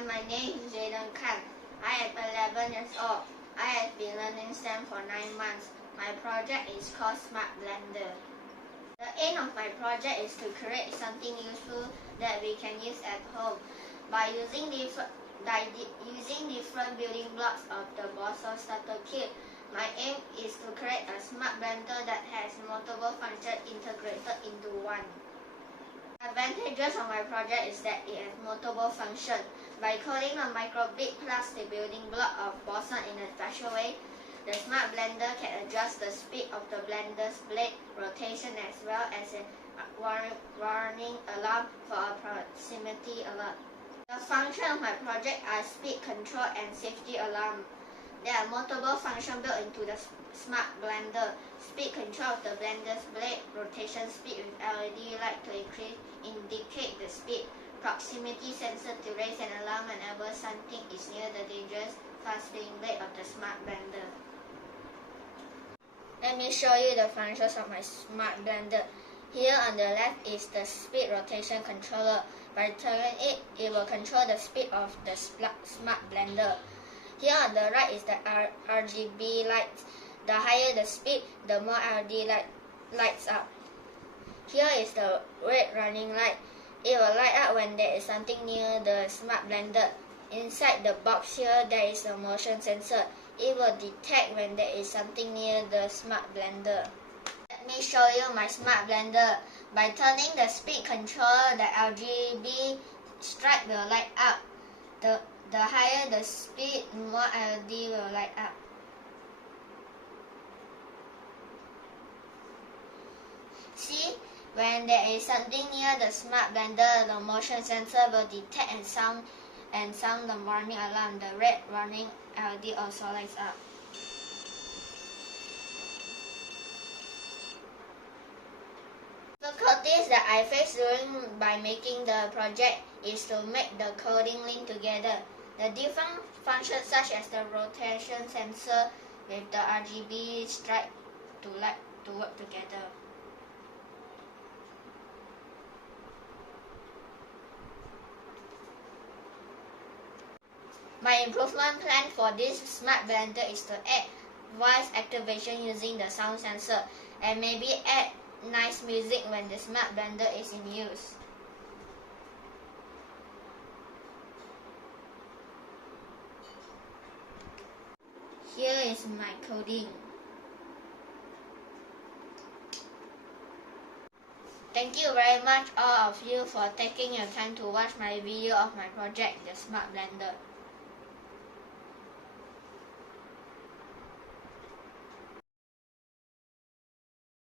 everyone, my name is Jayden Kang. I am 11 years old. I have been learning STEM for 9 months. My project is called Smart Blender. The aim of my project is to create something useful that we can use at home. By using different building blocks of the Bosso starter kit, my aim is to create a smart blender that has multiple functions integrated into one. Advantages of my project is that it has multiple functions. By coding a microbit plus the building block of boson in a special way, the smart blender can adjust the speed of the blender's blade rotation as well as a warning alarm for a proximity alert. The functions of my project are speed control and safety alarm. There are multiple functions built into the smart blender. Speed control of the blender's blade rotation speed with LED light to indicate the speed. Proximity sensor to raise an alarm whenever something is near the dangerous fast-spinning blade of the smart blender. Let me show you the functions of my smart blender. Here on the left is the speed rotation controller. By turning it, it will control the speed of the smart blender. Here on the right is the RGB lights. The higher the speed, the more LED lights up. Here is the red running light. It will light up when there is something near the smart blender. Inside the box here, there is a motion sensor. It will detect when there is something near the smart blender. Let me show you my smart blender. By turning the speed control, the RGB stripe will light up. The higher the speed, more LED will light up. See, when there is something near the smart blender, the motion sensor will detect and sound the warning alarm. The red warning LED also lights up. Difficulties that I faced by making the project is to make the coding link together. The different functions such as the rotation sensor with the RGB stripe to work together. My improvement plan for this smart blender is to add voice activation using the sound sensor and maybe add nice music when the smart blender is in use. Here is my coding. Thank you very much all of you for taking your time to watch my video of my project, the Smart Blender.